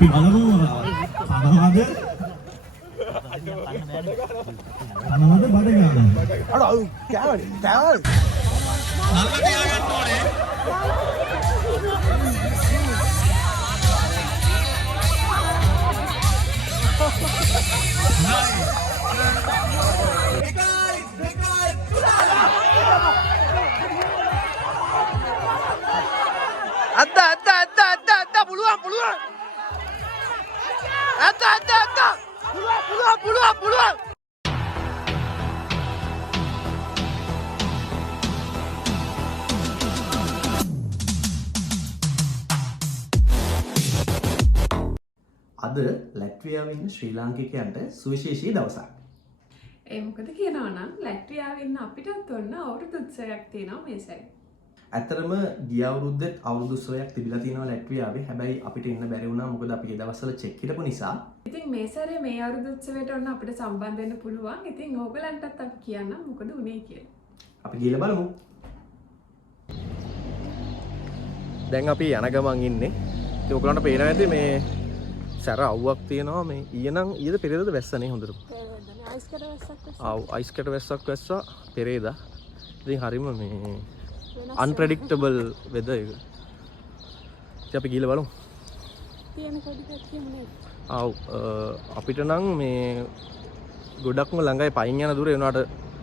අපි බලමු අනවද බඩ ගන්න. අර කෑවනේ කෑවනේ. නල්ල තියාගන්න ඕනේ. අත්ත පුළුවන් අද ලැට්වියාවේ ඉන්න ශ්‍රී ලාංකිකයන්ට සුවිශේෂී දවසක්. ඒ මොකද කියනවා නම් ලැට්වියාවේ ඉන්න අපිටත් ඔන්න අවුරුදු උත්සවයක් තියෙනවා මේ සැරේ. ඇත්තටම ගිය අවුරුද්දෙත් අවුරුදු උත්සවයක් තිබිලා තියෙනවා ලැට්වියාවේ. හැබැයි අපිට ඉන්න බැරි වුණා මොකද අපි ඒ දවස්වල චෙක් හිටපු නිසා. ඉතින් මේ සැරේ මේ අවුරුදු උත්සවයට ඔන්න අපිට සම්බන්ධ වෙන්න පුළුවන්. ඉතින් ඕගලන්ටත් අපි කියන්නම් මොකද උනේ කියලා. අපි ගිහලා බලමු. දැන් අපි යන ගමන් ඉන්නේ. ඉතින් ඔයගලන්ට පේනවා ඇති මේ සැර අවුවක් තියෙනවා මේ ඊයේද පෙරේදද වැස්සනේ හොඳට. අයිස් කැට වැස්සක් වැස්සා පෙරේදා. ඉතින් හරිම මේ unpredictable weather එක. ඉතින් අපි ගිහලා බලමු. තියෙන කඩියක් කියන්නේ. අපිට නම් මේ ගොඩක්ම ළඟයි පයින් යන දුර වෙනාට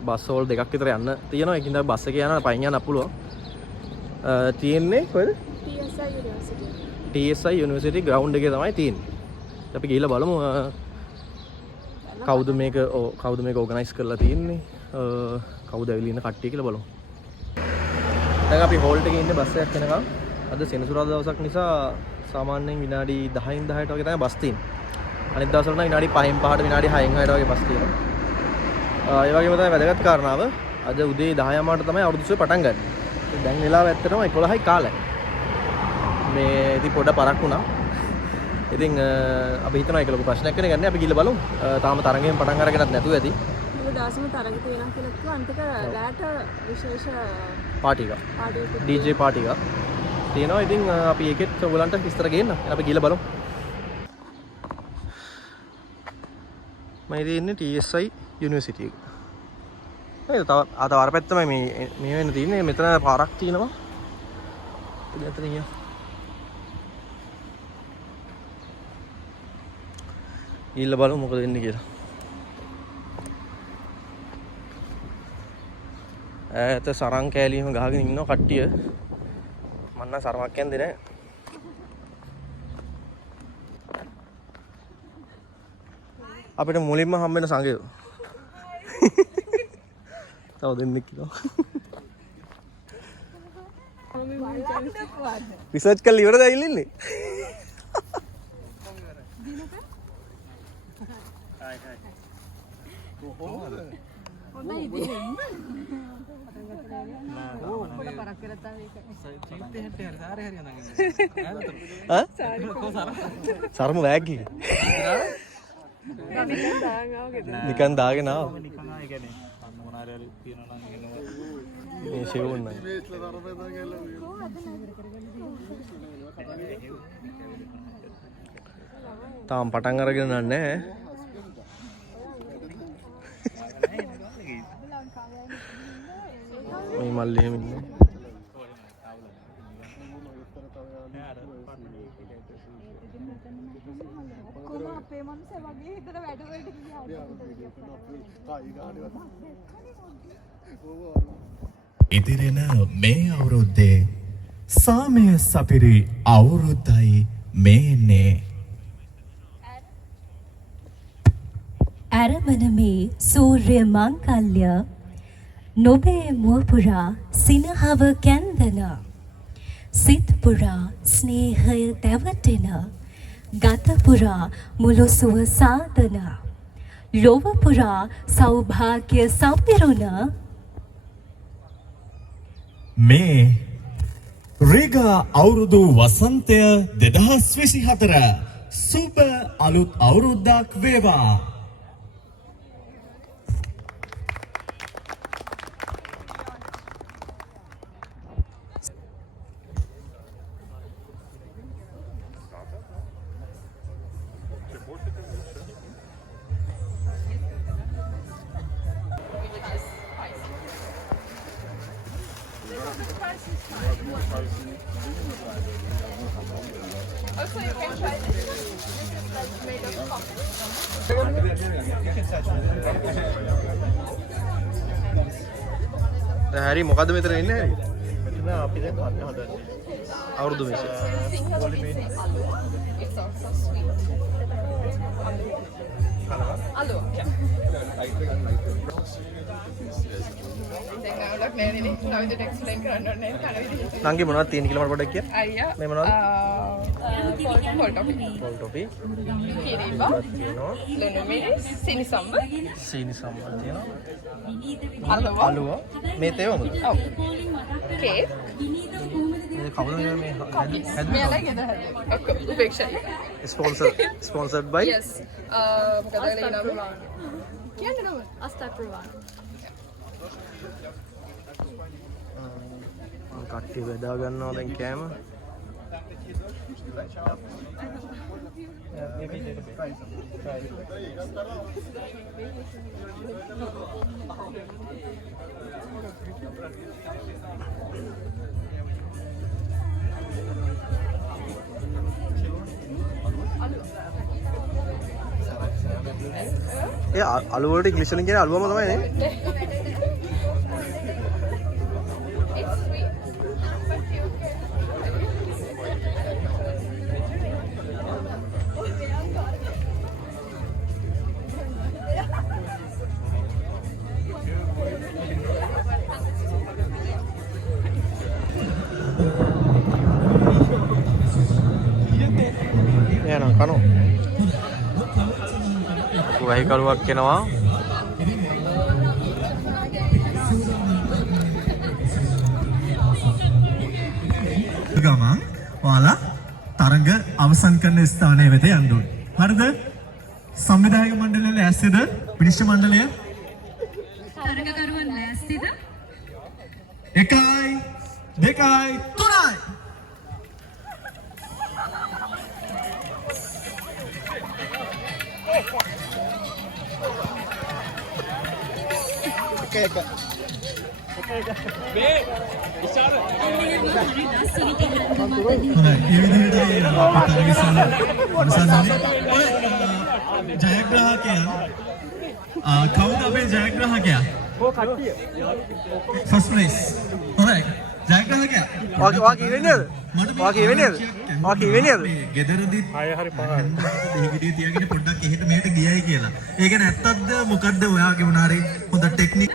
බස් වල දෙකක් විතර යන්න තියෙනවා. ඒකින්ද බස් එකේ යනවා පයින් යන්න පුළුවන්. තියෙන්නේ කොහෙද? TSI University ground එකේ තමයි තියෙන්නේ. අපි ගිහලා බලමු කවුද මේක ඕගනයිස් කරලා තියෙන්නේ කවුද ඇවිල්ලා ඉන්න කට්ටිය කියලා බලමු. දැන් අපි හෝල්ට් එකේ ඉන්නේ බස් එකක් එනකම්. අද සෙනසුරාදා දවසක් නිසා සාමාන්‍යයෙන් විනාඩි 10න් 10ට වගේ තමයි බස් තියෙන්නේ. අනිත් දවස්වල නම් විනාඩි 5න් 5ට විනාඩි 6න් 6ට වගේ බස් තියෙනවා. ඒ වගේම තමයි වැදගත් කාරණාව අද උදේ 10:00ට තමයි අවුරුදු උත්සවය පටන් ගන්න. දැන් වෙලාව ඇත්තටම 11යි කාලයි. මේ ඉතින් පොඩ පරක් වුණා. ඉතින් අපි හිතනවා ඒක ලොකු ප්‍රශ්නයක් වෙන ගන්නේ. අපි ගිහලා බලමු. තාම තරඟයෙන් පටන් අරගෙනත් නැතුව ඇති. මේ දාසම තරඟ තියෙනවා කියලා කිව්වා. අන්තික රැට විශේෂ පාටි එක. DJ පාටි එක තියෙනවා. ඉතින් අපි ඒකෙත් ඔයගලන්ට විස්තර ගේන්න. අපි ගිහලා බලමු. මම ඉන්නේ TSI University එක. නේද? තව අර පැත්තමයි මේ වෙන්න තියෙන්නේ. මෙතන පාරක් තියෙනවා. ඉතින් එතන ගියා. ගිහලා බලමු මොකද වෙන්නේ කියලා. ඈත සරං කෑලිම ගහගෙන ඉන්නවා කට්ටිය. මම නම් සරමක් යන්නේ නැහැ. අපිට මුලින්ම හම්බ වෙන සංගයෝ. තව දෙන්නෙක් ඉන්නවා. රිසර්ච් කරලා ඉවරද ඇවිල්ලා ඉන්නේ? සරම වැග් එක නිකන් දාගෙන ආව මේ ෂෙවුන් නයි තාම පටන් අරගෙන නැහැ මේ මල්ලි එහෙම ඉන්නේ ඉදිරින මේ අවුරුද්දේ සාමය සපිරි අවුරුද්දයි මේන්නේ ඇරඹන මේ සූර්ය මංගල්‍ය නොබේ මුව පුරා සිනහව කැන්දන සිත් පුරා ස්නේහය දැවටෙන ගත පුරා මුළු සුව සාදන ලොව පුරා සෞභාග්‍ය සම්පිරුණ මේ රිගා අවුරුදු වසන්තය 2024 සුබ අලුත් අවුරුද්දක් වේවා. හැරි මොකද්ද මෙතන ඉන්නේ හැරි? මෙතන අපි දැන් කන්න හදන්නේ. අවුරුදු මිෂන්. නංගි මොනවද තියෙන කියලා මට පොඩ්ඩක් කියන්න. අයියා මේ මොනවද? පොල් ටොපි පොල් ටොපි. කිරිබා තියෙනවා. ලුණු මිරිස් සීනි සම්බ සීනි සම්බල් තියෙනවා. අලුව අලුව. මේ තේවමද? ඔව් කේක් මේ කවුද මේ මෙයාලා හැදුවේ? ගෙදර හැදුවේ ඔක්කොම උපේක්ෂයි ස්පොන්සර්ඩ් බයි yes මොකද ඒ නම කියන්නේ නම අස්තප්‍රවාන කට්ටිය බෙදා ගන්නවා දැන් කෑම. ඒ අලුව වලට ඉංග්‍රීසි වලින් කියන අලුවම තමයි නේ. එනවා කනෝ. වහි කරුවක් කෙනවා. ගමන් ඔයාලා තරඟ අවසන් කරන ස්ථානයේ වෙත යන්න ඕනේ. හරිද? සංවිධායක මණ්ඩලය ලෑස්තිද? විනිශ්චය මණ්ඩලය? තරගකරුවන් ලෑස්තිද? 1 2 3යි. ජයග්‍රාහකයන් කවුද අපේ ජයග්‍රාහකයා? First place. හොඳයි. ජයග්‍රාහකයා. වාකී වෙන්නේද? වාකී වෙන්නේද? වාකී වෙන්නේද? ගෙදරදී 6 හරි 5 මේ විදිය තියාගෙන පොඩ්ඩක් එහෙට මෙහෙට ගියයි කියලා. ඒක නැත්තක්ද මොකද්ද ඔයාගේ මොනාරි හොඳ ටෙක්නික්?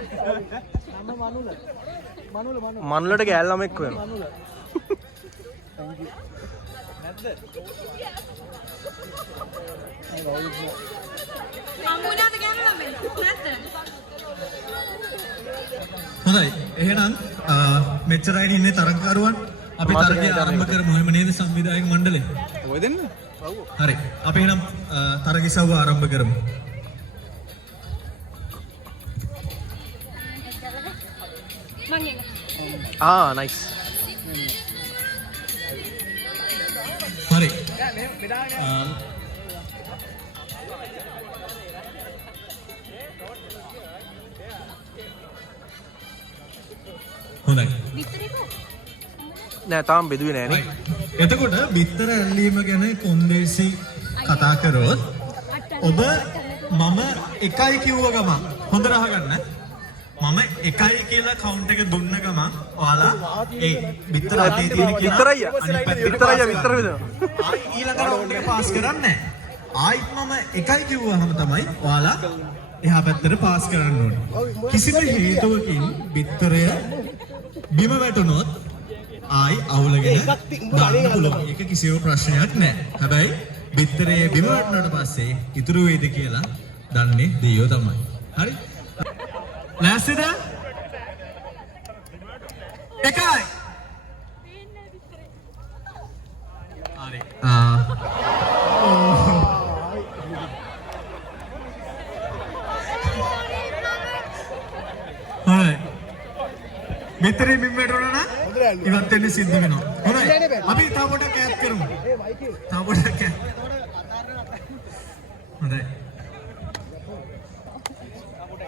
මනුලට ගෑල් ළමෙක් වෙනවා. හොඳයි. එහෙනම් මෙච්චරයි ඉන්නේ තරගකරුවන්. අපි තරගය ආරම්භ කරමු. එහෙම නේද සංවිධායක මණ්ඩලය? ඔය දෙන්න. හරි. අපි එහෙනම් තරග ඉසව්ව ආරම්භ කරමු. නයිස්. හරි. හොඳයි. නෑ තාම බෙදුවේ නෑනේ. එතකොට බිත්තර ඇල්ලීම ගැන කොන්දේසි කතා කරොත් ඔබ මම එකයි කිව්ව ගමන් හොඳට අහගන්න. මම එකයි කියලා කවුන්ට් එක දුන්න ගමන් ඔයාලා ඒ බිත්තර අතේ තියෙන කියලා විතරයි විතර විතර. ආයි ඊළඟ රවුන්ඩ් එක පාස් කරන්නේ නැහැ. ආයිත් මම එකයි කිව්වහම තමයි ඔයාලා එහා පැත්තට පාස් කරන්න ඕනේ. කිසිම හේතුවකින් බිත්තරය බිම වැටුනොත් ආයි අවුලගෙන දාන්න පුළුවන්. ඒක කිසිම ප්‍රශ්නයක් නැහැ. හැබැයි බිත්තරයේ බිම වැටුණාට පස්සේ ඉතුරු වේද කියලා දන්නේ දෙයියෝ තමයි. හරි? ලෑස්තිද? එකයි. හරි. හරි. බිත්තරේ බිම් වැටුණා නම් ඉවත් වෙන්න සිද්ධ වෙනවා. හොඳයි. අපි තව පොඩක් ඈත් කරමු. තව පොඩක් ඈත්. හොඳයි.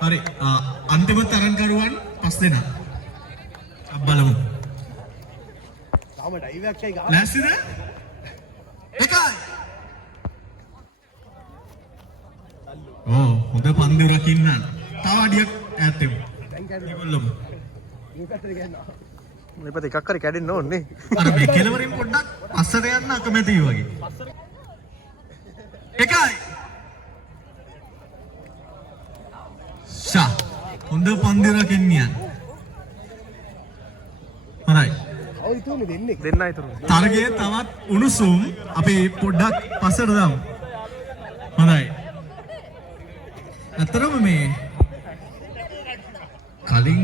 හරි. අන්තිම තරංකරුවන් 5 දෙනා. අපි බලමු. තාම ඩයිව් එකක් එකයි ගන්න. ලෑස්තිද? එකයි. හොඳ පන්දුරක් ඉන්න. තව අඩියක් ඈත් වෙමු. ඒගොල්ලොම. මේ පැත්තේ එකක් හරි කැඩෙන්න ඕනේ. අර මේ කෙලවරින් පොඩ්ඩක් අස්සට යන්න අකමැතියි වගේ. එකයි. ෂා. හොඳ පන්දුරක් ඉන්නියන්. හරි. දෙන්න අයිතුරු. තරගයේ තවත් උණුසුම් අපි පොඩ්ඩක් පස්සට දාමු. හොඳයි. අතරම මේ කලින්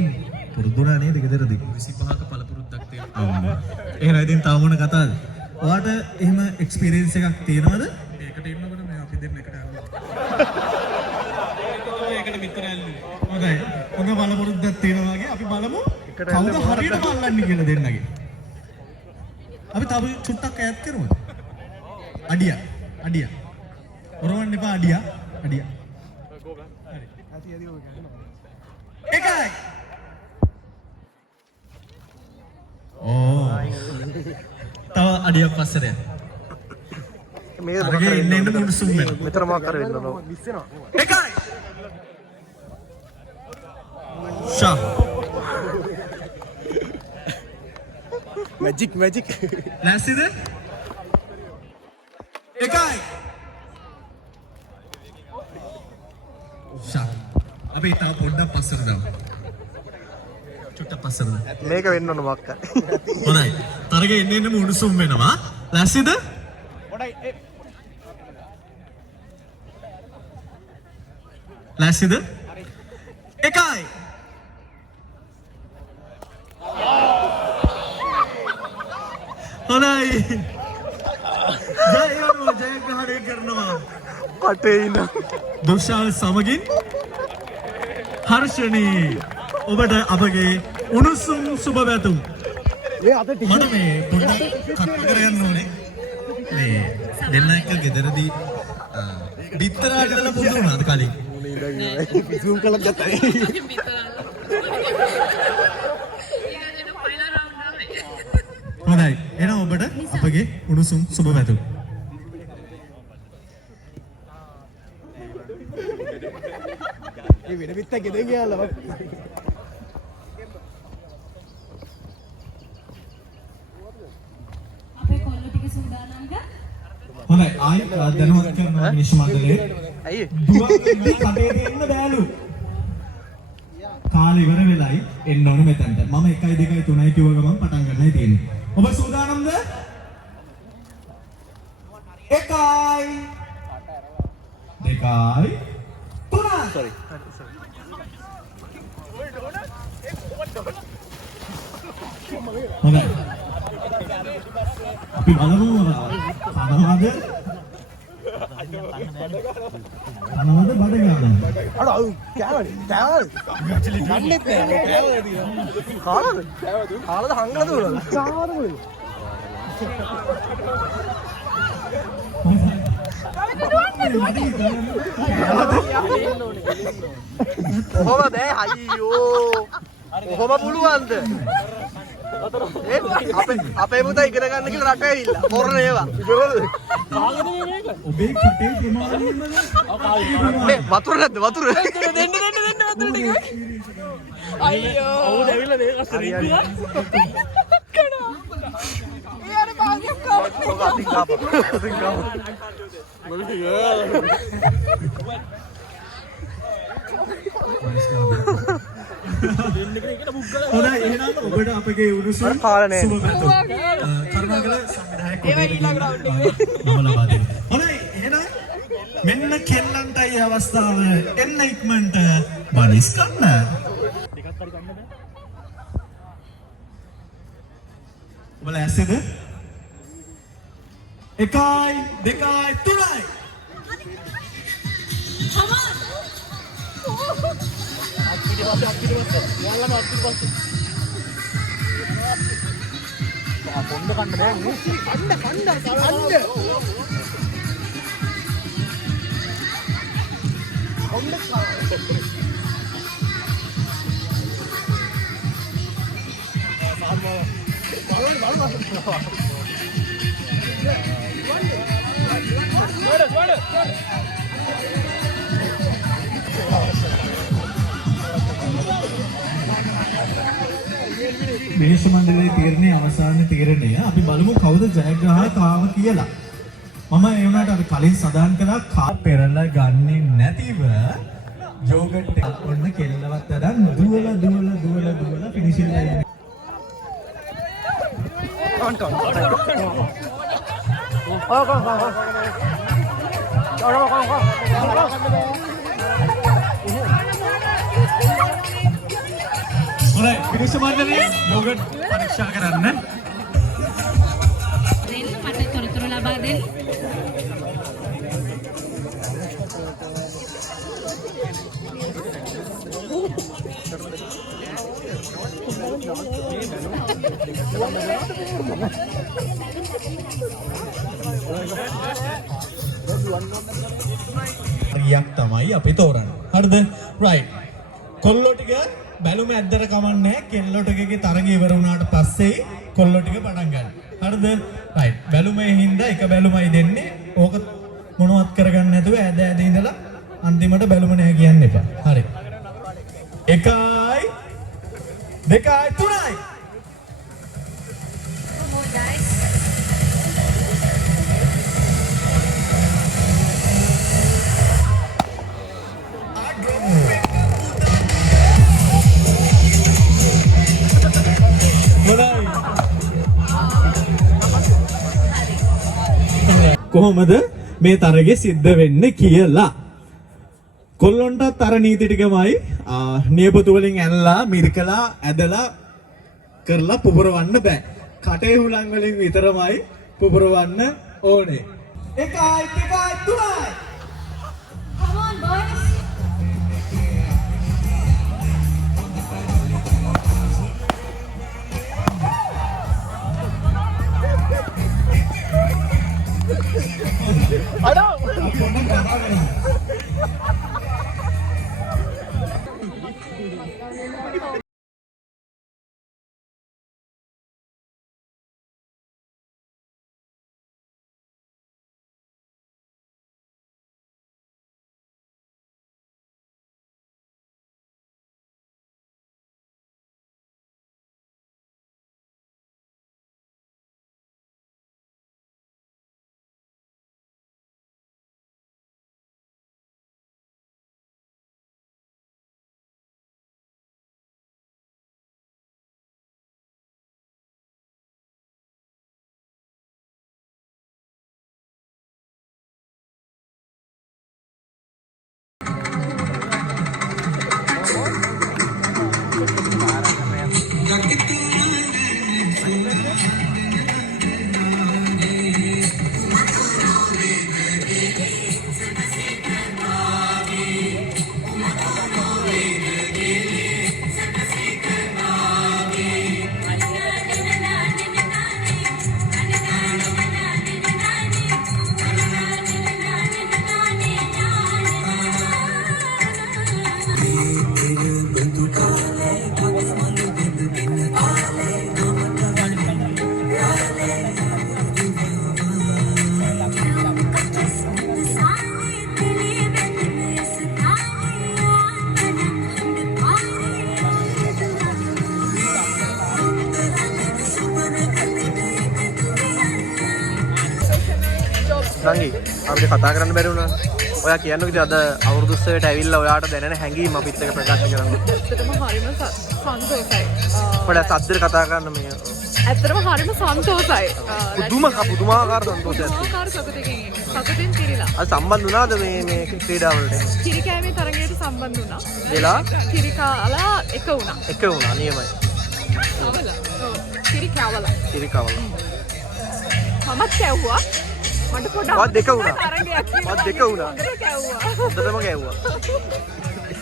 පුරුදුනා නේද ගෙදරදී 25ක පළපුරුද්දක් තියෙනවා. එහෙනම් ඉතින් තව මොන කතාවද? ඔයාට එහෙම එක්ස්පීරියන්ස් එකක් තියෙනවද? ඒකට ඉන්නකොට මේ අපි දෙන්න එකට යනවා. ඒකට මිත්‍රයල්ලු. හොඳයි. ඔන්න පළපුරුද්දක් තියෙනවා වගේ අපි බලමු කවුද හරියට බලන්නේ කියලා දෙන්නගේ. අපි තව චුට්ටක් ඈත් කරමුද? අඩිය. ඔරවන්න එපා අඩිය. හරි. එකයි. තව අඩියක් පස්සට යන්න. මේක අරගේ ඉන්න මුණුසුම් වෙන. මෙතන මාක් කර වෙන්න ඕන. එකයි. ෂා. මැජික්. ලෑස්තිද? එකයි. ෂා. අපි තව පොඩ්ඩක් පස්සට දාමු. චුට්ටක් පස්සට දාමු. මේක වෙන්න ඕන මක්ක. හොඳයි. තරගේ එන්න උණුසුම් වෙනවා. ලෑස්තිද? ලෑස්තිද? එකයි. හොඳයි. ජයග්‍රහණය කරනවා. කටේ ඉන්න. දුෂාල් සමගින් හර්ෂණී ඔබට අපගේ උණුසුම් සුබ පැතුම්. මට මේ පොඩ්ඩක් කට් කරගන්න ඕනේ. මේ දෙන්න එක්ක ගෙදරදී බිත්තර හදලා පුරුදු වුණාද කලින්? zoom කළා ගත්තා. හොඳයි. එහෙනම් ඔබට අපගේ උණුසුම් සුබ පැතුම්. වෙන පිටක් ගෙදෙන් ගියාලා. අපේ කොල්ල ටික සූදානම්ද? හොඳයි. ආයෙත් දැනුවත් කරනවා මිනිස් මණ්ඩලයේ. ඇයි? දුවන්නේ කඩේ දෙන්න බෑලු. කාලේ ඉවර වෙලයි එන්න ඕන මෙතනට. මම 1 2 3 කිව්ව ගමන් පටන් ගන්නයි තියෙන්නේ. ඔබ සූදානම්ද? 1යි 2යි 3යි. sorry. හොඳයි. අපි බලමු කනවද? කනවද බඩ ගන්න? අර කෑවනේ. ගන්නෙත් නෑ. කාලද හංගලා දුවලා. කොහොමද අයියෝ කොහොම පුළුවන්ද අපේ පුතා ඉගෙන ගන්න කියලා රට ඇවිල්ලා මොරණ ඒවා ඔබේ කටේ ප්‍රමාණයම වතුර නැද්ද වතුර දෙන්න වතුර ටික. අයියෝ. අවුද ඇවිල්ලා මේ අස්සට ඉන්නවා ඊයර භාගයක් කවුද? ඔක අතින් ගාප හොඳයි එහෙනම් ඔබට අපගේ උණුසුම් පාලනය. සුබ පැතුම්. කරුණාකර සංවිධායක මම ලබා දෙන්න. හොඳයි එහෙනම් මෙන්න කෙල්ලන්ටයි අවස්ථාව එන්න ඉක්මනට බනිස් ගන්න. ඔබලා ඇසෙද? 1යි 2යි 3යි. විනිශ්චය මණ්ඩලයේ තීරණයේ අවසාන තීරණය අපි බලමු කවුද ජයග්‍රාහකව කියලා. මම ඒ වුණාට අපි කලින් සඳහන් කළා කා පෙරලා ගන්නේ නැතිව යෝගට් එක ඔන්න කෙල්ලවත් අදන් දුවලා ෆිනිෂින් ලයින් හොඳයි විනිශ්චය මණ්ඩලයේ යෝගට් පරීක්ෂා කරන්න. දෙන්න මට තොරතුරු ලබා දෙන්න. රියක් තමයි අපි තෝරන්නේ. හරිද? right. කොල්ලෝ ටික බැලුම ඇද්දට කමන්නේ කෙල්ලෝ ටිකගේ තරගය ඉවර වුණාට පස්සේ කොල්ලෝ ටික පටන් ගන්න. හරිද? right. බැලුමේ හින්දා එක බැලුමයි දෙන්නේ. ඕක මොනවත් කරගන්න නැතුව ඇද ඉඳලා අන්තිමට බැලුම නැහැ කියන්න එපා. හරි. 1යි 2යි 3යි. කොහොමද මේ තරගේ සිද්ධ වෙන්නේ කියලා කොල්ලොන්ටත් අර නීති ටිකමයි නියපොතු වලින් ඇනලා මිරිකලා ඇදලා කරලා පුපුරවන්න බෑ. කටේ හුලං වලින් විතරමයි පුපුරවන්න ඕනේ. 1යි 2යි 3යි. Come on boys. සංගී අපිට කතා කරන්න බැරි වුණා. ඔයා කියන්නකෝ ඉතින් අද අවුරුදු උත්සවයට ඇවිල්ලා ඔයාට දැනෙන හැඟීම් අපිත් එක්ක ප්‍රකාශ කරන්න. ඇත්තටම හරිම සන්තෝෂයි. පොඩ්ඩක් සද්දෙට කතා කරන්න මේ. ඇත්තටම හරිම සන්තෝෂයි. පුදුමාකාර සන්තෝෂයක්. පුදුමාකාර සතුටකින් ඉන්නේ. සතුටින් පිරීලා. අද සම්බන්ධ වුණාද මේ ක්‍රීඩා වලට? කිරිකෑමේ තරගයට සම්බන්ධ වුණා. වෙලා කිරිකාලා එක වුණා. එක වුණා නියමයි. අවල. ඔව්. කිරිකාවලා. කිරිකාවලා. මමත් කැව්වා. මට පොඩක් වත් දෙක වුණා. තරගයක් වත් දෙක වුණා. හොඳටම ගැව්වා.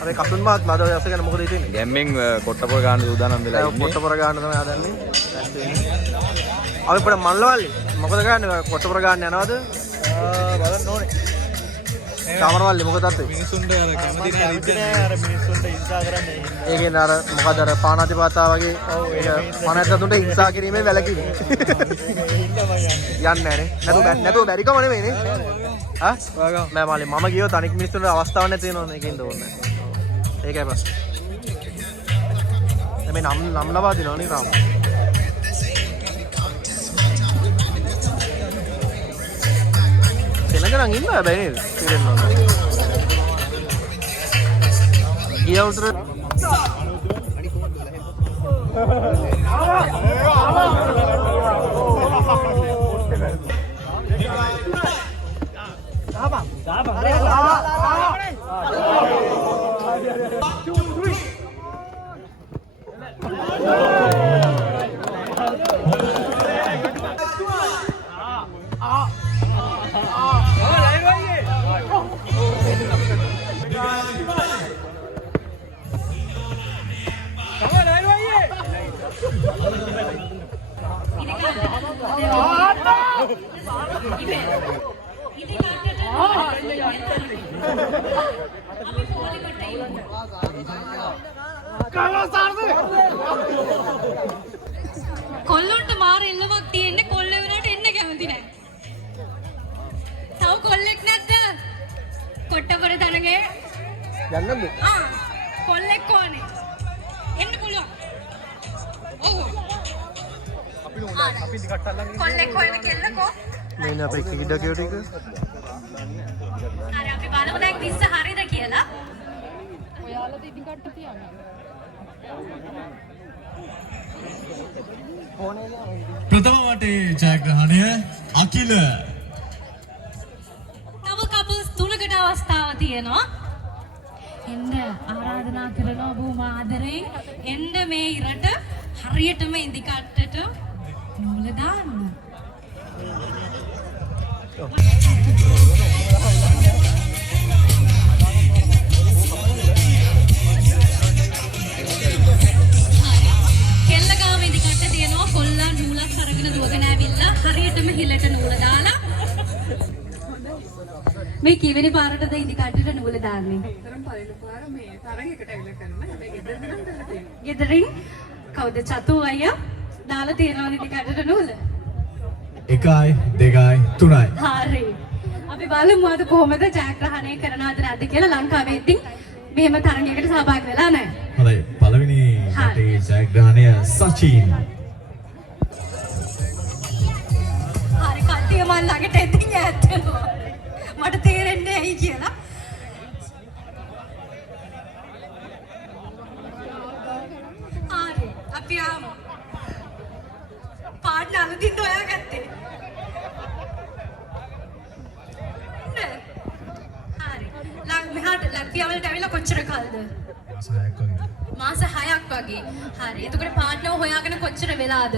අපි කසුන් මාත් මද ඔය අසගෙන මොකද හිතන්නේ? ගැම්මෙන් කොට්ටපොර ගන්න සූදානම් වෙලා ඉන්නේ. කොට්ටපොර ගන්න තමයි හදන්නේ. අපි පොඩ මල්ලවල්ලි. මොකද ගන්නේ? කොට්ටපොර ගන්න යනවද? බලන්න ඕනේ. සමරවල්ලි මොකද අත්තේ? මිනිසුන්ට අර කැමති නෑ රිද්දන්නේ. අර මිනිසුන්ට හිංසා කරන්නේ. ඒකෙන් අර මොකද අර පානාතිපාතා වගේ පණැත්තතුන්ට හිංසා කිරීමේ වැළකීම. යන්නේ නැනේ. නැතුව බැරිකම නෙමෙයිනේ. හා? නෑ මාලේ මම ගියොත් අනික් මිනිස්සුන්ට අවස්ථාවක් නැති වෙනවනේ ඒකෙන්ද ඕනේ. ඒකයි ප්‍රශ්නේ. මේ නම් ලබා දෙනවනේ රාම. දැනගෙන ඉන්න හැබැයි නේද? තේරෙන්න ඕන. ගිය උතර කොල්ලොන්ට මාර එල්ලමක් තියෙන්නේ කොල්ල වෙනට එන්න කැමති නැහැ. තව කොල්ලෙක් නැද්ද? කොට්ටපොර තනගේ. යන්නද? කොල්ලෙක් ඕනේ. එන්න පුළුවන්. ඔව්. අපි දිගට්ටල්ලන් කොල්ලෙක් හොයන කෙල්ලකෝ. මේන අපේ කීඩ කියෝ ටික. හරි අපි බලමු දැන් 20 හරියද කියලා. ඔයාලද ඉතින් කට්ට තියන්නේ. ප්‍රථම වටේ ජයග්‍රහණය අකිල. තව කපල්ස් තුනකට අවස්ථාව තියෙනවා. එන්න ආරාධනා කරනවා බොහොම ආදරෙන් එන්න මේ ඉරට හරියටම ඉදි කට්ටට නූල දාන්න. කෙල්ල ගාව ඉදි කට්ට තියෙනවා කොල්ලා නූලක් අරගෙන දුවගෙන ඇවිල්ලා හරියටම හිලට නූල දාලා මේ කිවෙනි පාරටද ඉදි කට්ටට නූල දාන්නේ. තරම් පළවෙනි පාර මේ තරගයකට ඇවිල්ලා කරනවා. හැබැයි ගෙදරින් නම් කරලා තියෙනවා. ගෙදරින් කවුද චතු අයියා දාලා තියනවා ඉදි කට්ටට නූල. 1යි 2යි 3යි. හරි. අපි බලමු අද කොහොමද ජයග්‍රහණය කරනවද නැද්ද කියලා. ලංකාවේ ඉතින් මෙහෙම තරගයකට සහභාගී වෙලා නැහැ. හොඳයි පළවෙනි වටේ ජයග්‍රහණය සචින්. හරි කට්ටිය මන් ළඟට එතින් ඈත් වෙනවා. මට තේරෙන්නේ ඇයි කියලා. හරි අපි ආමු. පාඩන අලුතින් හොයාගත්තේ. හරි. මෙහාට ලක්වියවලට ඇවිල්ලා කොච්චර කල්ද? මාස 6ක් වගේ. හරි. එතකොට පාඩනව හොයාගෙන කොච්චර වෙලාද?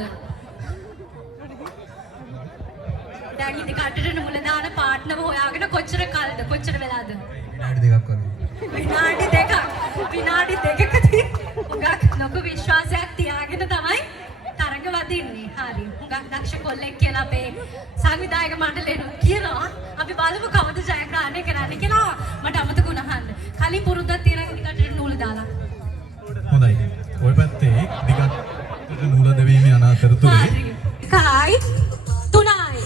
දැන් ඉතින් කටට නූල දාන පාර්ට්නරව හොයාගෙන කොච්චර කල්ද කොච්චර වෙලාද? විනාඩි 2ක් වගේ. විනාඩි 2ක්. විනාඩි 2කදී උගක් ලොකු විශ්වාසයක් තියාගෙන තමයි තරඟ වදින්නේ. හරි. උගක් දක්ෂ කොල්ලෙක් කියලා අපේ සංවිධායක මණ්ඩලයෙන් කියනවා. අපි බලමු කවුද ජයග්‍රහණය කරන්නේ කියලා. මට අමතක වුණා අහන්න. කලින් පුරුද්දක් තියෙනවා ඉතින් කටට නූල දාලා. හොඳයි. ওই පැත්තේ දිගට නූල දෙවීමේ අනාතරතුරේ හරි. 1යි 3යි.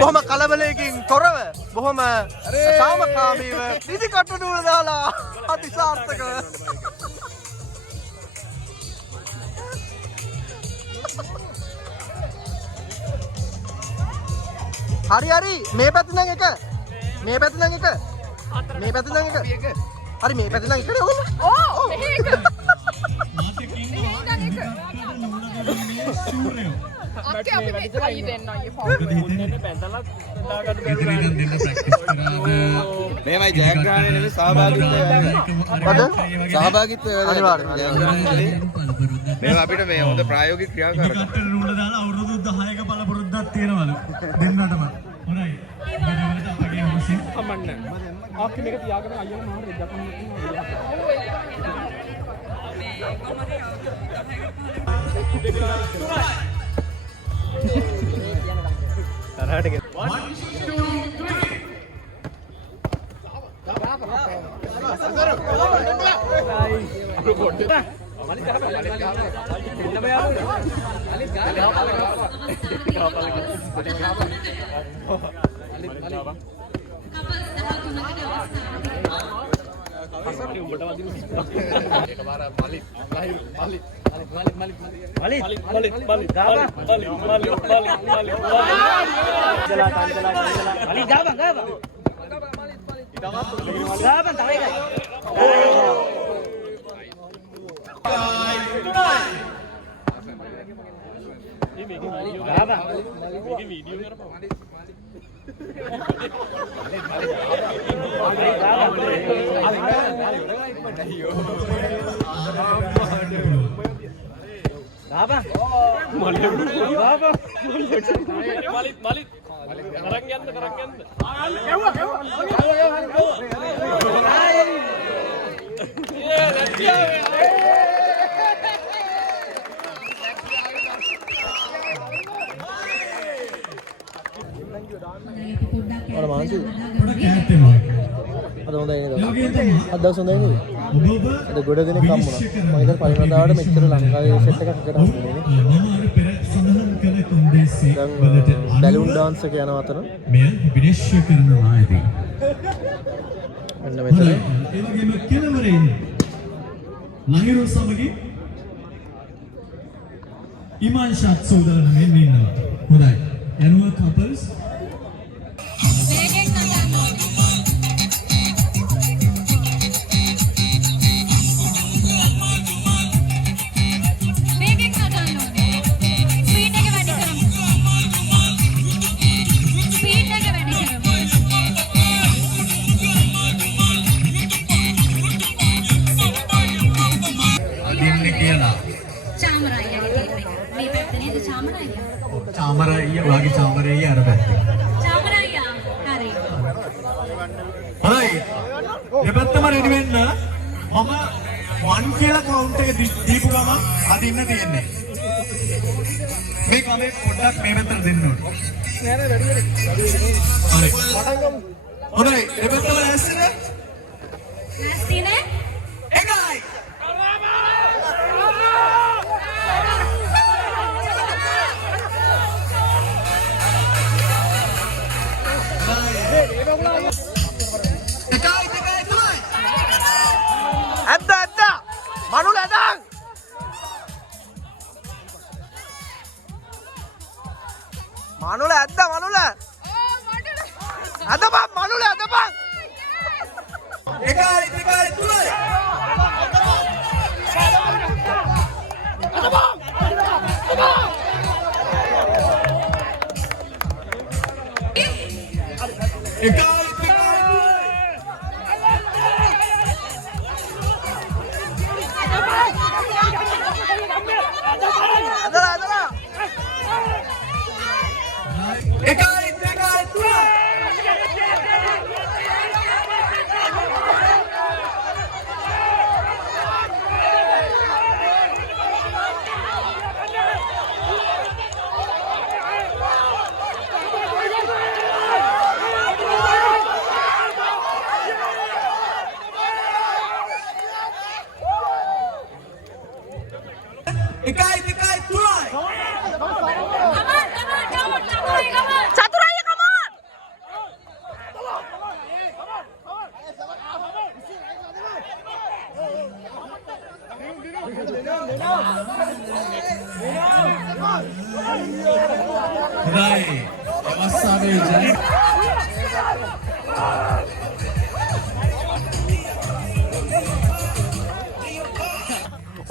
බොහොම කලබලයකින් තොරව බොහොම සාමකාමීව ඉදි කට්ට නූල දාලා අතිසාර්ථකව හරි මේ පැත්ත නම් එක මේ පැත්ත නම් එක මේ පැත්ත නම් එක හරි මේ පැත්ත නම් එක නේ ඔයගොල්ලෝ ඕ මෙහෙ එක. මෙහෙ ඉඳන් එක. අක්කේ අපි මේ අයිය දෙන්න අයිය පාව. මේමයි ජයග්‍රහණය නෙමෙයි සහභාගීත්වය. සහභාගීත්වය අනිවාර්යයෙන්. මේ අපිට මේ හොඳ ප්‍රායෝගික ක්‍රියාකාරකම්. කට නූල දාලා අවුරුදු 10ක බලපොරොත්තුවක් තියෙනවලු දෙන්නටම. හොඳයි. බඩවලට අපගේ අවශ්‍ය කමන්න. ආකි මේක තියාගෙන අයියෝ මාර දෙයක් Couples තව තුනකට අවස්ථාවක් තියෙනවා. අර මානසි පොඩක් ඈත් වෙනවා. අද හොඳයි නේද? ඒ වගේ තමයි අද දවස් හොඳයි නේද? ඔබ අද ගොඩ දෙනෙක් හම්බුණා. මම හිතන පරිණතාවට මෙච්චර ලංකාවේ සෙට් එකක් එකට හම්බුනේ නේ. මම අර පෙර සඳහන් කළ කොන්දේසි වලට බැලුන් ඩාන්ස් එක යනවා අතන. මෙය විනිශ්චය කරනවා ඇති. මෙන්න මෙතන. ඒ වගේම කෙළවරෙන් ලහිරු සමගි ඉමාන් ෂාත් සෝදරන් මෙන්න ඉන්නවා. හොඳයි. යනවා කපල්ස් වේගෙන් නටන්න ඕනේ. වේගෙන් නටන්න ඕනේ. ස්පීඩ් එක වැඩි කරමු. ස්පීඩ් එක වැඩි කරමු. අදින්න කියලා. චාමරායියාගේ තියෙන එක. මේ පැත්ත නේද චාමරායියා? චාමරయ్య වාගේ චාමරయ్య අර පැත්තේ. චාමරායියා. හරි. හොඳයි. දෙපැත්තම රෙඩි වෙන්න. මම 1 කියලා කවුන්ට් එක දීපු ගමන් අදින්න තියෙන්නේ. මේ කමේ පොඩ්ඩක් මේ පැත්තට දෙන්න ඕනේ. හරි. හොඳයි. දෙපැත්තම ලෑස්තිද? නැස්ති නේ? එකයි. ඇද්ද මනුල ඇදන් මනුල ඇද්ද මනුල ඇදපන් මනුල ඇදපන් එකයි තුනයි. එකයි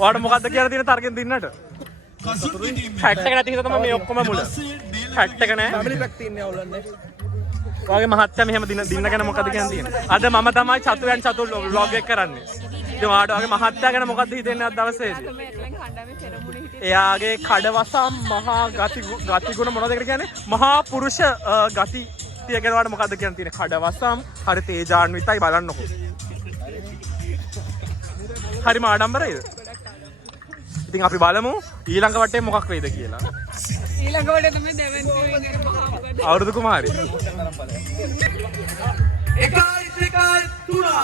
ඔයාලට මොකද්ද කියලා තියෙන තර්කෙන් දින්නට? ෆැක්ට් එක නැති හින්දා තමයි මේ ඔක්කොම මුල. ෆැක්ට් එක නැහැ. ෆැමිලි පැක් තියන්නේ අවුලන්නේ. ඔයාගේ මහත්තයා මෙහෙම දින්න ගැන මොකද්ද කියන්නේ? අද මම තමයි චතුයන් චතුල් vlog එක කරන්නේ. ඉතින් ඔයාලට ඔයාගේ මහත්තයා ගැන මොකද්ද හිතෙන්නේ අද දවසේදී? එයාගේ කඩවසම් මහා ගතිගුණ මොනවද කියන්නේ? මහා පුරුෂ ගති තිය ගැන ඔයාලට මොකද්ද කියන්න තියෙන්නේ? කඩවසම් හරි තේජාන්විතයි බලන්නකෝ. හරිම ආඩම්බරයිද? ඉතින් අපි බලමු ඊළඟ වටේ මොකක් වෙයිද කියලා. ඊළඟ වටේ තමයි දෙවන්ති වෙන්නේ. අවුරුදු කුමාරි. එකයි තුනයි.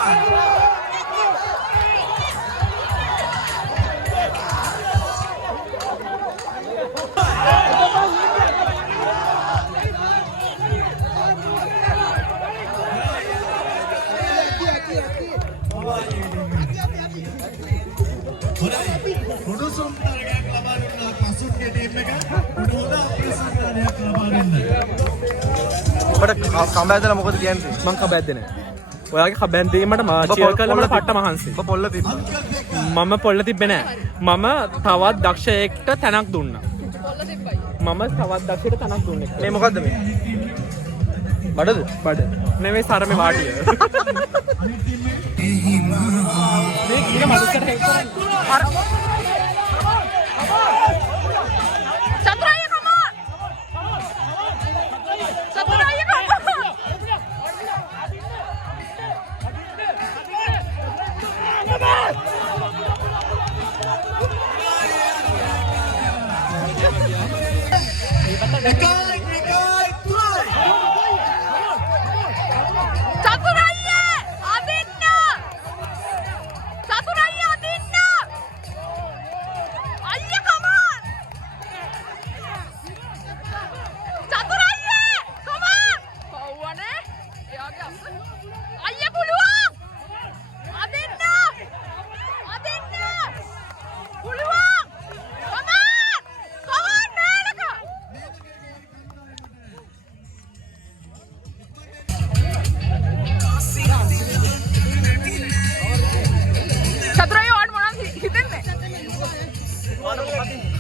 හොඳයි. උණුසුම් තරගයක් ලබා දුන්නා කසුන්ගේ ටීම් එක. හොඳ අප්‍රසන්නතාවයක් ලබා දුන්නා. ඔබට කඹ ඇදලා මොකද කියන්නේ? මං කබ ඇද්දේ නැහැ. ඔයාගේ කබ ඇද්දීමට මා චියර් කරලා මට පට්ට මහන්සි. ඔබ පොල්ල තිබ්බා. මම පොල්ල තිබ්බේ නැහැ. මම තවත් දක්ෂයෙක්ට තැනක් දුන්නා. මම තවත් දක්ෂයෙක්ට තැනක් දුන්නේ. මේ මොකද්ද මේ? බඩද? බඩ. නෙමෙයි සරමේ වාටිය. මේ කීර මනුස්සයට හෙල්ප් කරන්නේ. චතුරාර්ය කමෝ චතුරාර්ය කමෝ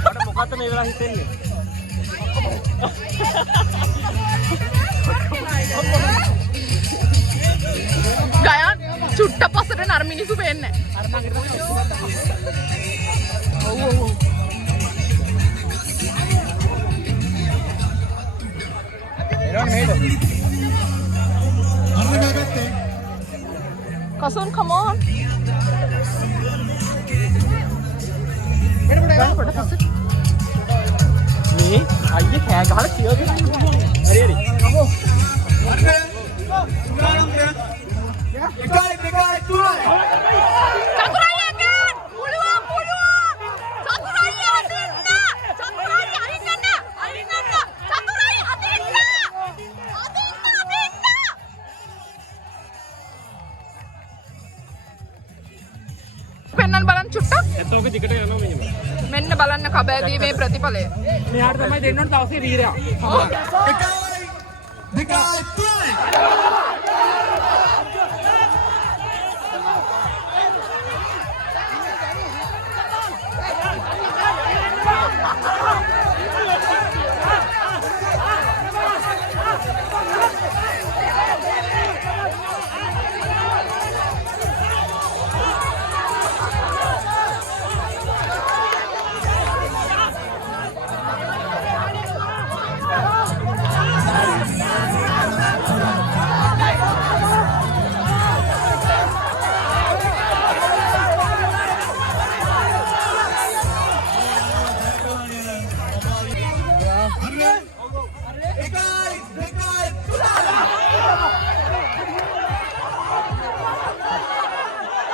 මට මොකක්ද මේ වෙලාව හිතෙන්නේ? ගයන් චුට්ට පස්සට නර මිනිස්සු පේන්නේ කසුන් come on මේ අයියේ කෑ ගහලා කියවගෙන හරි හරි පෙන්නන්න බලන්න චුට්ටක් එතෝක දිගට යනවා මෙහෙම. මෙන්න බලන්න කබෑදීමේ ප්‍රතිඵලය මෙයාට තමයි දෙන්න ඕන දවසේ වීරයා. දෙකයි තුනයි.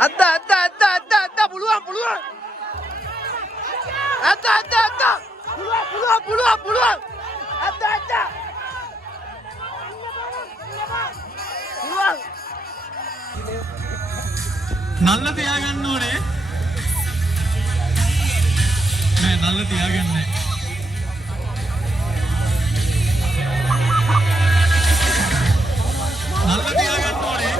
අද්දා පුළුවන් අද්දා පුළුවන් අද්දා නල්ල තියාගන්න ඕනේ. නෑ නල්ල තියාගන්නේ. නල්ල තියාගන්න ඕනේ.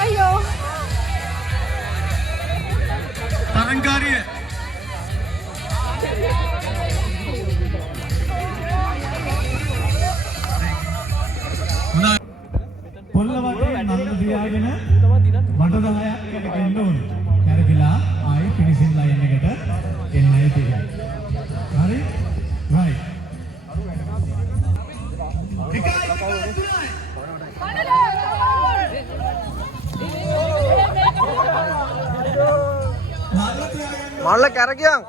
අයියෝ තරංකාරිය පොල්ල වගේ නල්ල තියාගෙන මට 10ක් එකට එන්න ඕනේ. කැරකිලා ආයි ෆිනිෂින් ලයින් එකට එන්නයි තියෙන්නේ. හරි? right. මල්ල කැරකියන්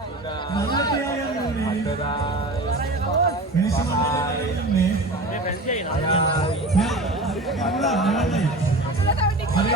Hadi.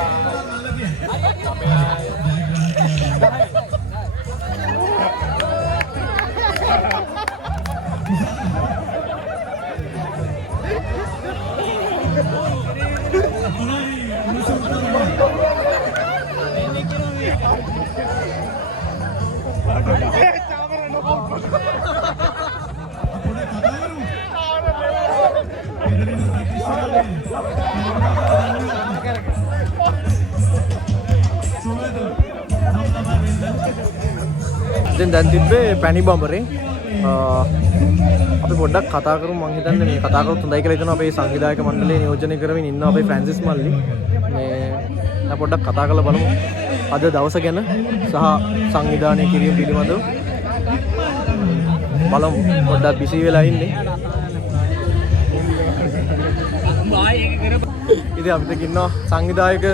ඉතින් දැන් තිබ්බේ පැණි බඹරේ අපි පොඩ්ඩක් කතා කරමු. මං හිතන්නේ මේ කතා කරොත් හොඳයි කියලා හිතනවා. අපේ සංවිධායක මණ්ඩලය නියෝජනය කරමින් ඉන්නවා අපේ ෆ්‍රැන්සිස් මල්ලි. මේ පොඩ්ඩක් කතා කරලා බලමු අද දවස ගැන සහ සංවිධානය කිරීම පිළිබඳව. බලමු පොඩ්ඩක් බිසි වෙලා ඉන්නේ. ඉතින් අපිට ඉන්නවා සංවිධායක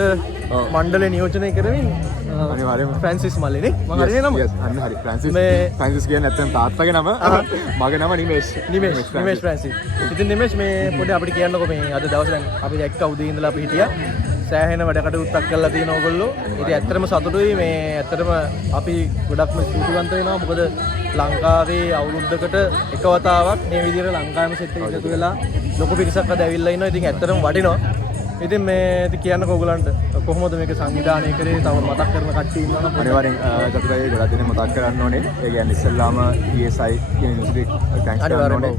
මණ්ඩලය නියෝජනය කරමින් අනිවාර්යයෙන්ම ෆ්‍රැන්සිස් මල්ලිනේ. මම හරිනේ නම? අන්න හරි. මේ ෆ්‍රැන්සිස් කියන්නේ නැත්තම් තාත්තගේ නම. මගේ නම නිමේෂ්. නිමේෂ් ෆ්‍රැන්සිස්. ඉතින් නිමේෂ් මේ පොඩි අපිට කියන්නකෝ මේ අද දවසේ දැන් අපි දැක්ක උදේ ඉඳලා අපි හිටියා. සෑහෙන වැඩ කටයුත්තක් කරලා තියෙන ඕගොල්ලෝ. ඉතින් ඇත්තටම සතුටුයි මේ ඇත්තටම අපි ගොඩක්ම ස්තුතිවන්ත වෙනවා. මොකද ලංකාවේ අවුරුද්දකට එක වතාවක් මේ විදිහට ලංකාවෙම සෙට් එක එකතු වෙලා ලොකු පිරිසක් අද ඇවිල්ලා ඉන්නවා. ඉතින් ඇත්තටම වටිනවා. ඉතින් මේ ඉතින් කියන්නකෝ ඔයගලන්ට කොහොමද මේක සංවිධානය කරේ? තව මතක් කරන කට්ටිය ඉන්නවා නම් අනිවාර්යෙන් චතුරාර්ය ගොඩක් දෙනෙක් මතක් කරන්න ඕනේ. ඒ කියන්නේ ඉස්සෙල්ලාම ESI කියන යුනිවර්සිටි තැන්ක්ස් කරන්න ඕනේ.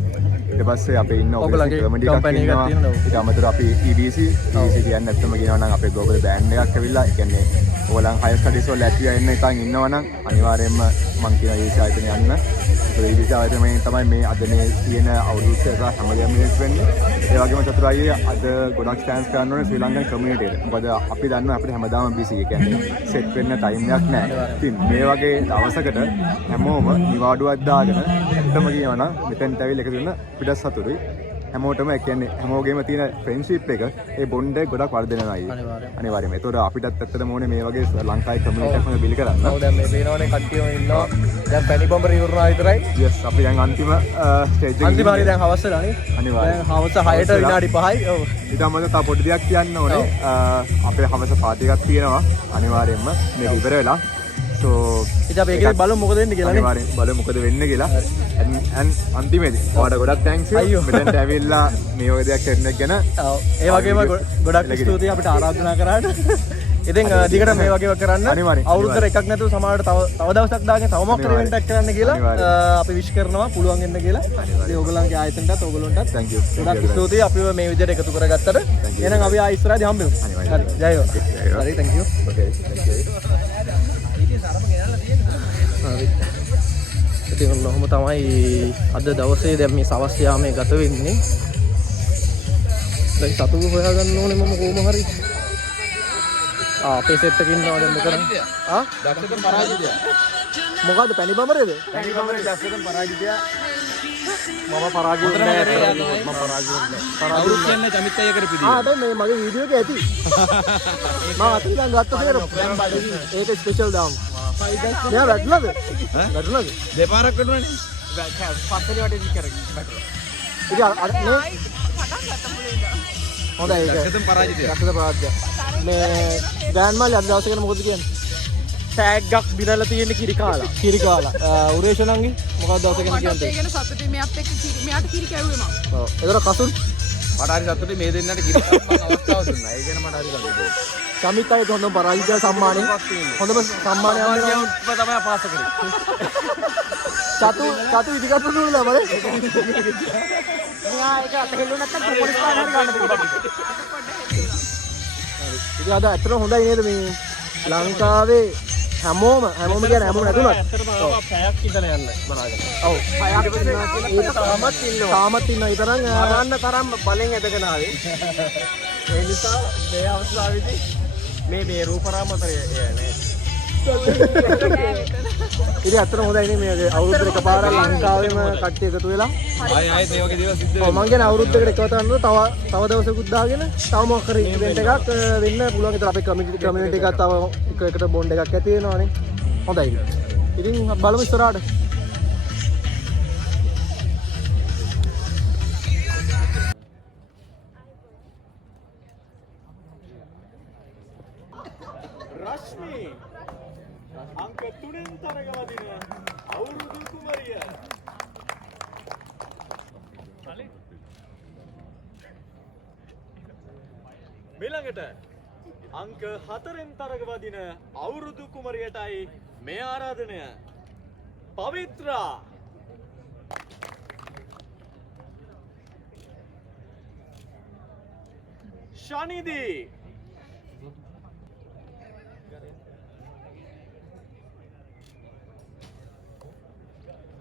ඊට පස්සේ අපේ ඉන්න ඔයගලගේ කමිටි එකක් කම්පැනි එකක් තියෙනවා. තියෙනවා. ඊට අමතරව අපි EBC කියන්නේ නැත්තම කියනවා නම් අපේ ග්ලෝබල් බෑන්ඩ් එකක් ඇවිල්ලා ඒ කියන්නේ ඕගලන් හයර් ස්ටඩීස් වල ඇක්ටිව් වෙන්න ඉතින් ඉන්නවා නම් අනිවාර්යයෙන්ම මම කියන EBC ආයතනය යන්න. ඒ EBC ආයතනයෙන් තමයි මේ අද මේ තියෙන අවුරුද්ද සහ හැමදේම මිනිස් වෙන්නේ. ඒ වගේම චතුරාර්ය අද ගොඩක් ස්ටෑන්ඩ්ස් කරන්න ඕනේ ශ්‍රී ලංකන් කමියුනිටියට. මොකද අපි දන්නවා අපිට හැමදාම බිසි. ඒ කියන්නේ සෙට් වෙන්න ටයිම් එකක් නැහැ. ඉතින් මේ වගේ දවසකට හැමෝම නිවාඩුවක් දාගෙන ඇත්තම කියනවා නම් මෙතෙන්ට ඇවිල්ලා එකතු වෙන පිටත් සතුටුයි. හැමෝටම ඒ කියන්නේ හැමෝගෙම තියෙන ෆ්‍රෙන්ඩ්ෂිප් එක ඒ බොන්ඩ් එක ගොඩක් වර්ධනයයි. අනිවාර්යයෙන්ම. ඒතකොට අපිටත් ඇත්තටම ඕනේ මේ වගේ ලංකාවේ කමියුනිටි එකක් බිල් කරන්න. ඔව් දැන් මේ පේනවනේ කට්ටියම ඉන්නවා. දැන් පැණි බඹර ඉවරනා විතරයි. yes අපි දැන් අන්තිම ස්ටේජ් එකේ අන්තිම හරිය දැන් හවස වෙලානේ. අනිවාර්යයෙන්. දැන් හවස 6ට විනාඩි 5යි. ඔව්. ඊට අමතරව තව පොඩි දෙයක් කියන්න ඕනේ. අපේ හවස පාටි එකක් තියෙනවා. අනිවාර්යයෙන්ම මේක ඉවර වෙලා so ඉතින් අපි ඒකේ බලමු මොකද වෙන්නේ කියලා නේ. අනිවාර්යෙන් බලමු මොකද වෙන්නේ කියලා. and අන්තිමේදී ඔයාලට ගොඩක් thanks අයියෝ. මෙතනට ඇවිල්ලා මේ වගේ දෙයක් කරන එක ගැන ඔව්. ඒ වගේම ගොඩක් ස්තුතියි අපිට ආරාධනා කරාට. ඉතින් දිගට මේ වගේව කරන්න. අනිවාර්යෙන්. අවුරුද්දට එකක් නැතුව සමහරවිට තව දවසක් දාගෙන තව මොකක් හරි ඉවෙන්ට් එකක් කරන්න කියලා අපි විශ් කරනවා පුළුවන් වෙන්න කියලා. ඉතින් ඕගොල්ලන්ගේ ආයතනටත් ඕගොල්ලන්ටත් thank you ගොඩක් ස්තුතියි අපිව මේ විදිහට එකතු කරගත්තට. එහෙනම් අපි ආයෙ ඉස්සරහදී හම්බෙමු. හරි ජය වේවා. හරි thank you. okay thank you හරි. ඉතින් ඔන්නෝම තමයි අද දවසේ දැන් මේ සවස් යාමේ ගත වෙන්නේ. දැන් සතුව හොයාගන්න ඕනේ මම කොහොම හරි. අපේ සෙට් එකේ ඉන්නවා දැන් මෙතන. දක්ෂතම පරාජිතය මොකද්ද පැණි බඹරේද? පැණි බඹරේ දක්ෂතම පරාජිතය මම පරාජය වෙන්නේ නැහැ. මම පරාජය වෙන්නේ නැහැ. අවුරුදු කියන්නේ චමිත් අය කරපිදී. දැන් මේ මගේ වීඩියෝ එකේ ඇති. මම අතින් දැන් ගත්ත සේර ඒක ස්පෙෂල් දාමු. මෙයා වැටුණාද? වැටුණාද? දෙපාරක් වටුනේ. පස්සේ වටේ කරේ. ඉතින් අර මේ හොඳයි ඒක. දක්ෂතම පරාජිතය. දක්ෂත පරාජය. මේ ගෑන් මාළි අද දවසේ ගැන මොකද කියන්නේ? ටැග්ගක් බිනලා තියෙන කිරි කාලා. කිරි කාලා. උරේෂණන්ගේ මොකක්ද දවසේ ගැන කියන්නේ? ඒ ගැන සතුටුයි මෙයාත් එක්ක මෙයාට කිරි කැවුවේ මම. ඔව්. ඒතර කසුන් මට හරි සතුටුයි මේ දෙන්නට කිරි මම අවස්ථාව දුන්නා. ඒ ගැන මට හරි සතුටුයි. සමිත් අයට හොඳම පරාජිතය සම්මානේ. හොඳම සම්මානය තමයි පාස කරේ. චතු ඉදිකට නුනලා බලන්න. මෙයා ඒක අතහෙල්ලුව නැත්තම් පොලිස් පාන හරි ගන්න තිබුණා. ඉතින් අද ඇත්තටම හොඳයි නේද මේ ලංකාවේ හැමෝම කියන්නේ හැමෝම නැතුණත් පැයක් ඉඳලා යන්න බලාගෙන. ඔව්. පැයක් ඉන්නවා කියලා තාමත් ඉන්නවා. තාමත් ඉන්නවා. ඊතරම් මරන්න තරම් බලෙන් ඇදගෙන ආවේ. ඒ නිසා මේ අවස්ථාවේදී මේ රූපරාමතරය නේ. ඉතින් ඇත්තටම හොඳයි නේ මේ අවුරුද්දකට එකපාරක් ලංකාවේම කට්ටිය එකතු වෙලා ආයෙත් මේ වගේ දේවල් සිද්ධ ඔව් මං කියන්නේ අවුරුද්දකට එක වතාවක් තව දවසකුත් දාගෙන තව මොකක් හරි ඉවෙන්ට් එකක් වෙන්න පුළුවන්. ඒතර අපේ කමියුනිටි එකක් තව එකට බොන්ඩ් එකක් ඇති වෙනවානේ. හොඳයි. ඉතින් බලමු ඉස්සරහට. රශ්මි අංක 3ෙන් තරග වදින අවුරුදු කුමරිය මිළඟට අංක 4ෙන් තරග වදින අවුරුදු කුමරියටයි මේ ආරාධනය. පවිත්‍රා ශනිදී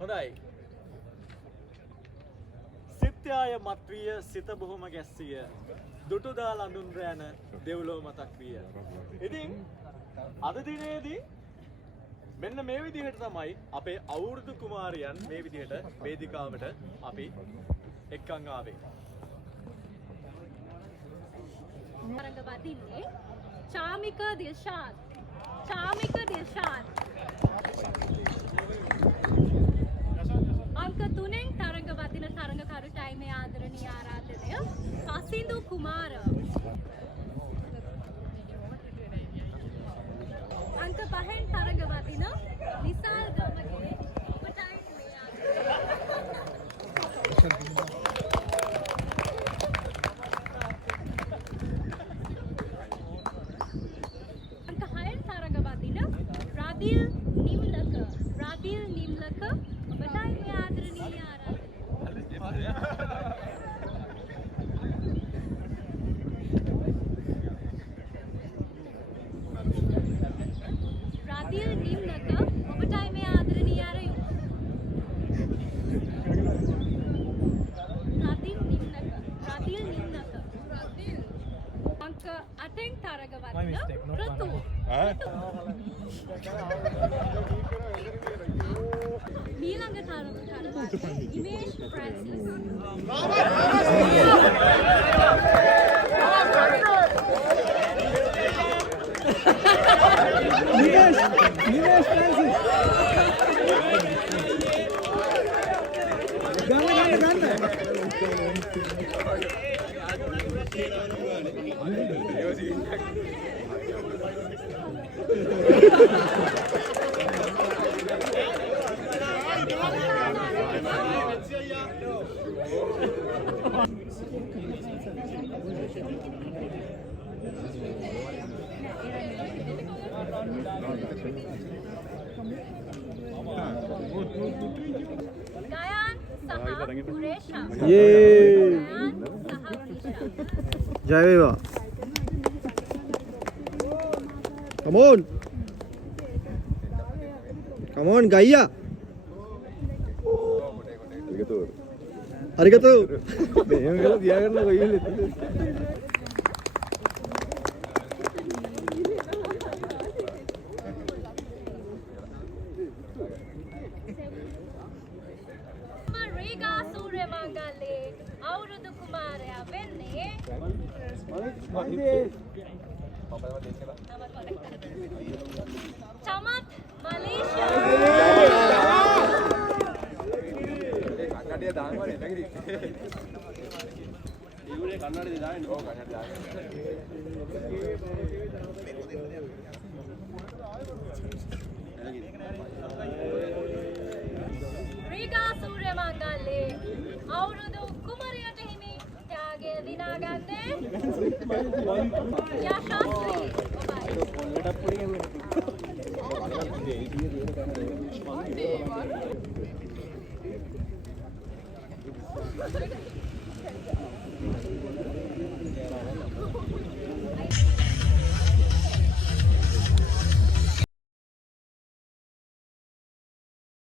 හොඳයි. සිත්යාය මත්විය සිත බොහොම ගැස්සිය. දුටුදා ලඳුන් රැන දෙව්ලොව මතක් විය. ඉතින් අද දිනේදී මෙන්න මේ විදිහට තමයි අපේ අවුරුදු කුමාරයන් මේ විදිහට වේදිකාවට අපි එක්කන් ආවේ. තරඟ වදින්නේ චාමික දිල්ෂාද්. චාමික දිල්ෂාද්. අංක 3න් තරඟ වදින තරඟකරුටයි මේ ආදරණීය ආරාධනය කසිඳු කුමාර. අංක 5න් තරඟ වදින විසාල් ගමගේ ඔබටයි මේ අංක 6න් තරඟ වදින රදිල් නිම්ලක. රදිල් නිම්ලක ඔබටයි මේ ආදරණීය ආරාධනය. රදිල් නිම්ලක ඔබටයි මේ ආදරණීය ආරයුම. රදිල් නිම්ලක. රදිල් නිම්ලක. අංක 8න් තරඟ වදින ඍතු. ඊළඟ තරඟ ඉමේජ් ෆ්‍රැන්සිස්. ගයාන් සහ කුරේෂා. ගයාන් සහ කුරේෂා. ජය වේවා. Come on. Come on ගයියා. අරිගතෝ. මෙහෙම කරලා තියාගන්න කොයිලෙත්. රේගා සූර්ය මංගල්ලේ අවුරුදු කුමාරයා වෙන්නේ චමත් මලේසියා. කන්නඩිය දාන්නවනේ නැගිරි. ඊගොල්ලේ කන්නඩිය දාන්නේ. ඔව් කන්නඩිය දාන්නේ. රේගා සූර්ය මංගල්ලේ අවුරුදු කුමාරයාට හිමි ත්‍යාගය දිනාගන්නේ යශස්වී ඔබයි.